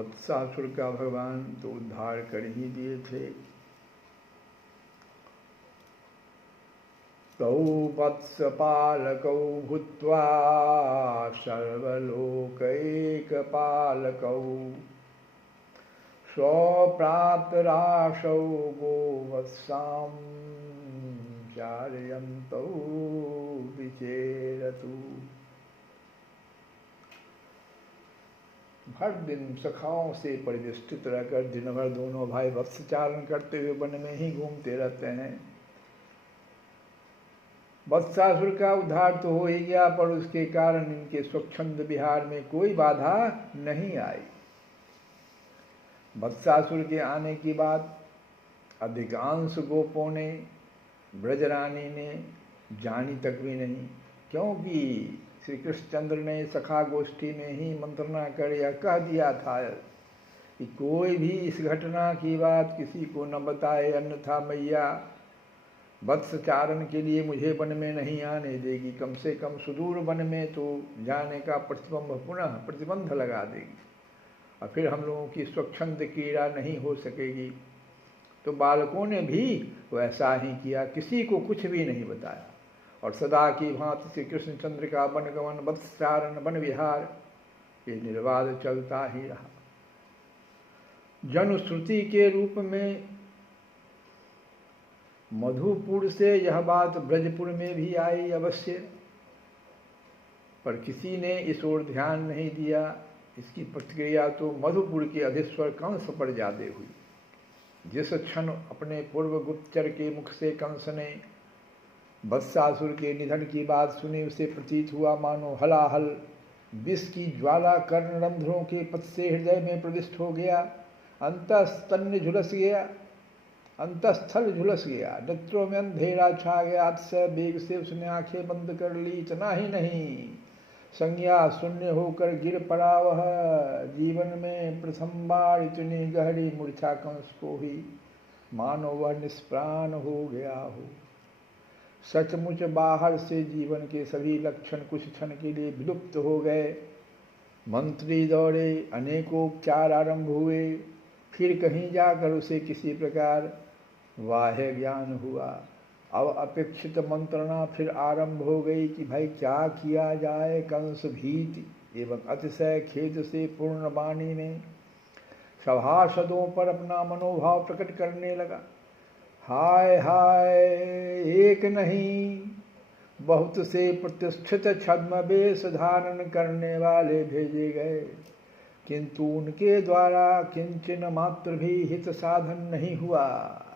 वत्सासुर का भगवान तो उद्धार कर ही दिए थे। तौ वत्सपालकौ भूत्वा सर्वलोकैकपालकौ स्वप्राप्तराशौ गोवत्सां चारयन्तौ विचेरतु। हर दिन सखाओं से परिवेष्टित रहकर दिन भर दोनों भाई वत्सचारण करते हुए वन में ही घूमते रहते हैं। वत्सासुर का उद्धार तो हो ही गया, पर उसके कारण इनके स्वच्छंद विहार में कोई बाधा नहीं आई। वत्सासुर के आने की बात अधिकांश गोपों ने, ब्रजरानी ने जानी तक भी नहीं, क्योंकि श्री कृष्णचंद्र ने सखा गोष्ठी में ही मंत्रणा कर यह कह दिया था कि कोई भी इस घटना की बात किसी को न बताए, अन्यथा मैया वत्सचारण के लिए मुझे वन में नहीं आने देगी। कम से कम सुदूर वन में तो जाने का प्रतिबंध लगा देगी, और फिर हम लोगों की स्वच्छंद क्रीड़ा नहीं हो सकेगी। तो बालकों ने भी वैसा ही किया, किसी को कुछ भी नहीं बताया, और सदा की भांति श्री कृष्णचंद्र का वनगमन, वत्सचारण, वन विहार ये निर्बाध चलता ही रहा। जनुश्रुति के रूप में मधुपुर से यह बात ब्रजपुर में भी आई अवश्य, पर किसी ने इस ओर ध्यान नहीं दिया। इसकी प्रतिक्रिया तो मधुपुर के अधीश्वर कंस पर ज्यादा हुई। जिस क्षण अपने पूर्व गुप्तचर के मुख से कंस ने वत्सासुर के निधन की बात सुनी, उसे प्रतीत हुआ मानो हलाहल विष की ज्वाला कर्णरंध्रों के पथ से हृदय में प्रविष्ट हो गया। अंतस्थल झुलस गया, नेत्रों में अंधेरा छा गया। अतिशय वेग से उसने आंखें बंद कर ली। इतना ही नहीं, संज्ञा शून्य होकर गिर पड़ा वह। जीवन में प्रथम बार इतनी गहरी मूर्छा कंस को हुई, मानो वह निष्प्राण हो गया हो। सचमुच बाहर से जीवन के सभी लक्षण कुछ क्षण के लिए विलुप्त हो गए। मंत्री दौड़े, अनेकों उपचार आरंभ हुए, फिर कहीं जाकर उसे किसी प्रकार बाह्य ज्ञान हुआ। अब अपेक्षित मंत्रणा फिर आरंभ हो गई कि भाई क्या किया जाए। कंस भीति एवं अतिशय खेद से पूर्ण वाणी ने सभासदों पर अपना मनोभाव प्रकट करने लगा। हाय हाय, एक नहीं बहुत से प्रतिष्ठित छद्म वेश धारण करने वाले भेजे गए, किंतु उनके द्वारा किंचन मात्र भी हित साधन नहीं हुआ।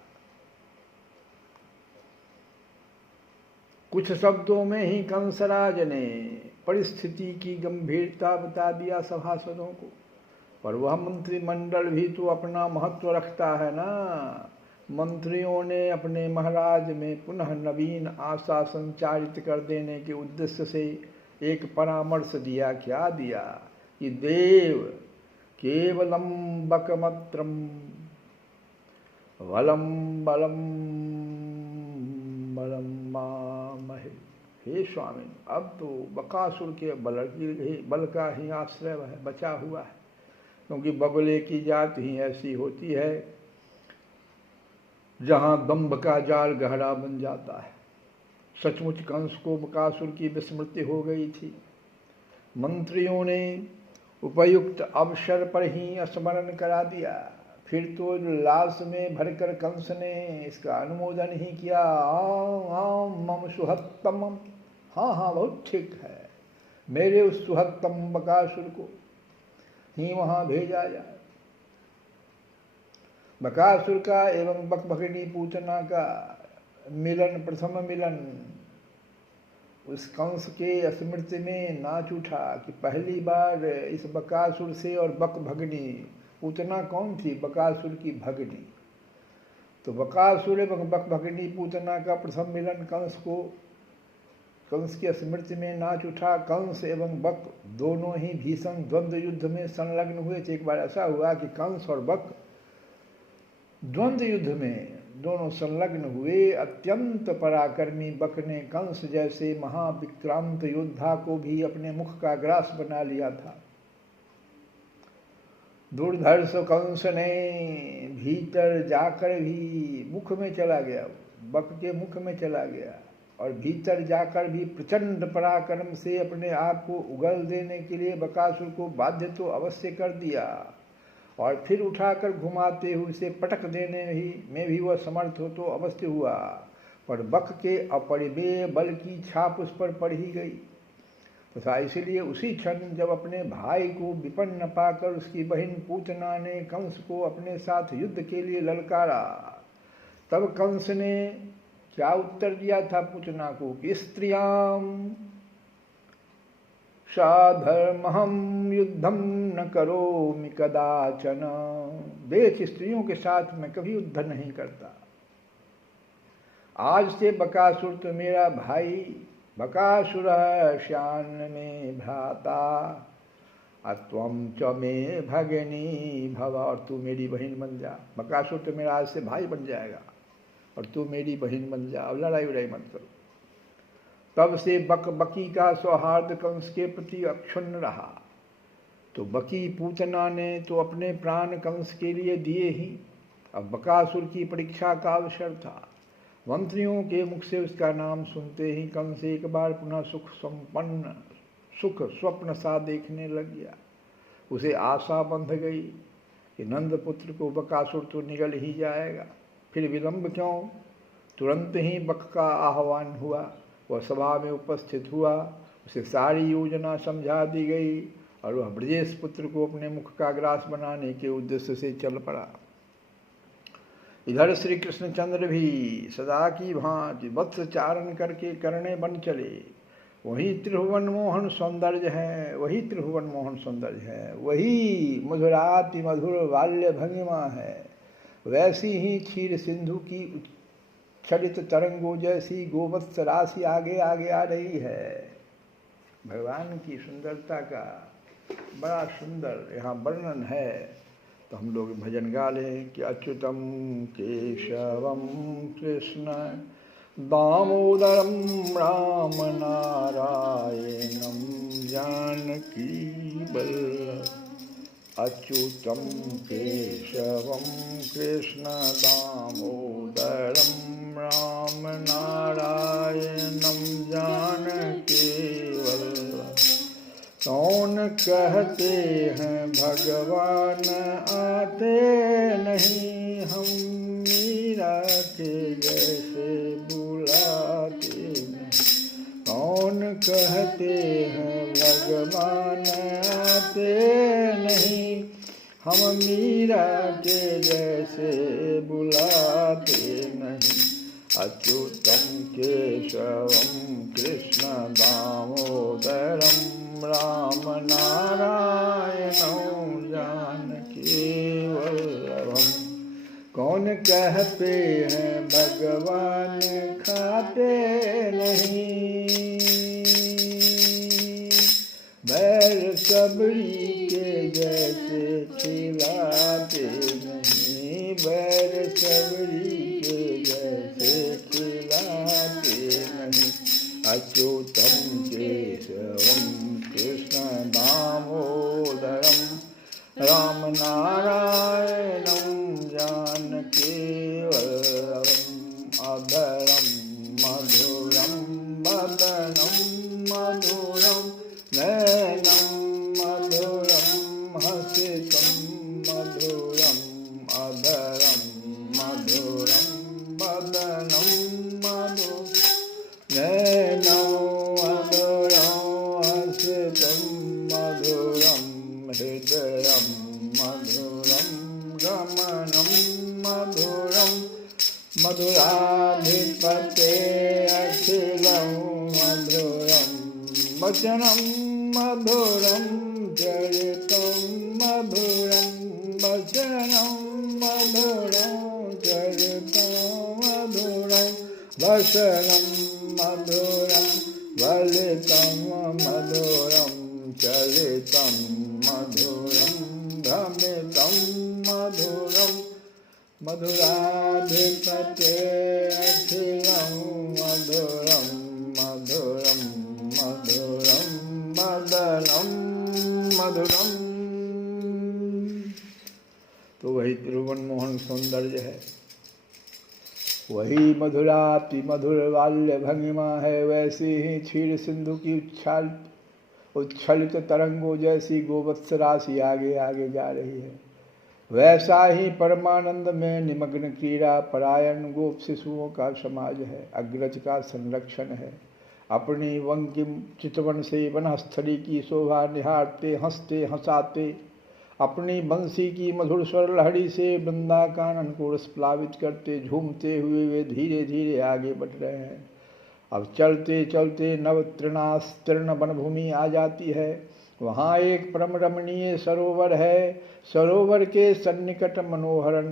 कुछ शब्दों में ही कंसराज ने परिस्थिति की गंभीरता बता दिया सभासदों को, पर वह मंत्रिमंडल भी तो अपना महत्व रखता है ना। मंत्रियों ने अपने महाराज में पुनः नवीन आशा संचारित कर देने के उद्देश्य से एक परामर्श दिया। क्या दिया कि देव केवलम बकमत्रम वलम बलम बलम मामहे। हे स्वामी, अब तो बकासुर के बल का ही आश्रय बचा हुआ है, क्योंकि बगुले की जात ही ऐसी होती है जहाँ दंभ का जाल गहरा बन जाता है। सचमुच कंस को बकासुर की विस्मृति हो गई थी। मंत्रियों ने उपयुक्त अवसर पर ही स्मरण करा दिया। फिर तो लाश में भरकर कंस ने इसका अनुमोदन ही किया। मम सुहत्तम, हाँ हाँ बहुत ठीक है, मेरे उस सुहत्तम बकासुर को ही वहाँ भेजा जाए। बकासुर का एवं बकभगिनी पूतना का मिलन, प्रथम मिलन उस कंस के स्मृति में नाच उठा कि पहली बार इस बकासुर से और बकभगिनी, पूतना कौन थी? बकासुर की भगिनी। तो बकासुर एवं बकभगिनी पूतना का प्रथम मिलन कंस की स्मृति में नाच उठा। कंस एवं बक दोनों ही भीषण द्वंद्व युद्ध में संलग्न हुए थे। एक बार ऐसा हुआ कि कंस और बक द्वंद्व युद्ध में दोनों संलग्न हुए। अत्यंत पराक्रमी बक ने कंस जैसे महाविक्रांत योद्धा को भी अपने मुख का ग्रास बना लिया था। दुर्धर्ष कंस ने भीतर जाकर भी मुख में चला गया, बक के मुख में चला गया और भीतर जाकर भी प्रचंड पराक्रम से अपने आप को उगल देने के लिए बकासुर को बाध्य तो अवश्य कर दिया और फिर उठाकर घुमाते हुए उसे पटक देने में भी वह समर्थ हो तो अवश्य हुआ, पर बक के अपरिमेय बल की छाप उस पर पड़ ही गई तथा इसलिए उसी क्षण जब अपने भाई को विपन्न पाकर उसकी बहन पूतना ने कंस को अपने साथ युद्ध के लिए ललकारा, तब कंस ने क्या उत्तर दिया था पूतना को कि स्त्रियाम साधर्महम युद्धम न करोमि कदाचन, बेच स्त्रियों के साथ मैं कभी युद्ध नहीं करता। आज से बकासुर तो मेरा भाई, बकासुर श्यान में भ्राता, अत्वम च मे भगिनी भव, और तू मेरी बहन बन जा। बकासुर तो मेरा आज से भाई बन जाएगा और तू मेरी बहन बन जा, अब लड़ाई वड़ाई मत करो। तब से बकी का सौहार्द कंस के प्रति अक्षुण्ण रहा। तो बकी पूतना ने तो अपने प्राण कंस के लिए दिए ही, अब बकासुर की परीक्षा का अवसर था। मंत्रियों के मुख से उसका नाम सुनते ही कंस एक बार पुनः सुख स्वप्न सा देखने लग गया। उसे आशा बंध गई कि नंदपुत्र को बकासुर तो निगल ही जाएगा, फिर विलंब क्यों। तुरंत ही बक का आह्वान हुआ, वह सभा में उपस्थित हुआ, उसे सारी योजना समझा दी गई और वह ब्रजेश पुत्र को अपने मुख का ग्रास बनाने के उद्देश्य से चल पड़ा। इधर श्री कृष्णचंद्र भी सदा की भांति वत्स चारण करके करने बन चले। वही त्रिभुवन मोहन सौंदर्य है, वही त्रिभुवन मोहन सौंदर्य है, वही मधुराति मधुर बाल्य भंगिमा है, वैसी ही क्षीर सिंधु की उच्छलित तरंगों जैसी गोवत्स राशि आगे आगे आ रही है। भगवान की सुंदरता का बड़ा सुंदर यहाँ वर्णन है। तो हम लोग भजन गा लें कि अच्युतम केशवम कृष्ण दामोदरम राम नारायणम जानकी वल्लभ, अच्युतम केशवम कृष्ण दामोदरम राम नारायणम जानकी वल्लभ। कौन कहते हैं भगवान आते नहीं, हम मीरा के जैसे बुलाते नहीं। कौन कहते हैं भगवान आते नहीं, हम मीरा के जैसे बुलाते नहीं। अच्युतम केशवम कृष्ण दामोदरम राम नारायणं जानकी वल्लभम। कौन कहते हैं भगवान खाते नहीं, बैर सबरी के जैसे खिलाते नहीं, बैर सबरी के जैसे खिलाते नहीं। अच्युतम केशवम कृष्ण दामोदरम राम नारायणं जानकी वल्लभम। अधरम मधुरम वदनं मधुरम नयनं मधुरम हसितं मधुरम। अधरम मधुरम वदनं मधुरम नयनं मधुरम हसितं मधुरम। हृदयं मधुरम गमनं मधुरम। मधुराधिपते अखिलं मधुरम। वचनं मधुरम चरितं मधुरम। वचनं मधुरम चरितं मधुरम। वचनं मधुरम वलितं मधुरम। चरितं मधुरम भ्रमितं मधुरम। मधुराधिपते अखिलं मधुरम। मधुरम मधुरम मदनं मधुरम। वही मधुराति मधुर बाल्य भंगिमा है, वैसे ही क्षीर सिंधु की उच्छलित तरंगों जैसी गोवत्स राशि आगे आगे जा रही है। वैसा ही परमानंद में निमग्न कीड़ा परायण गोप शिशुओं का समाज है, अग्रज का संरक्षण है। अपनी वंकिम चितवन से वनस्थली की शोभा निहारते हंसते हंसाते, अपनी बंसी की मधुर स्वर लहरी से वृंदा कानन को रसप्लावित करते झूमते हुए वे धीरे धीरे आगे बढ़ रहे हैं। अब चलते चलते नव तृणास्तृण वनभूमि आ जाती है। वहाँ एक परम रमणीय सरोवर है। सरोवर के सन्निकट मनोहर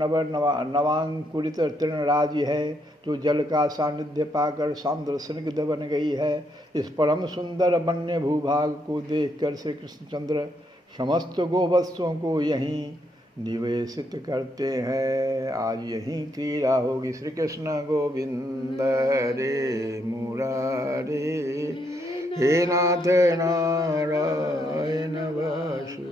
नवांकुरित तृणराजी है, जो जल का सानिध्य पाकर सान्द्र स्निग्ध बन गई है। इस परम सुंदर वन्य भूभाग को देखकर श्री कृष्णचंद्र समस्त गोवत्सों को यहीं निवेशित करते हैं। आज यहीं क्रीड़ा होगी। श्री कृष्ण गोविंद रे मुरारे, हे नाथ नारायण वासुदेव।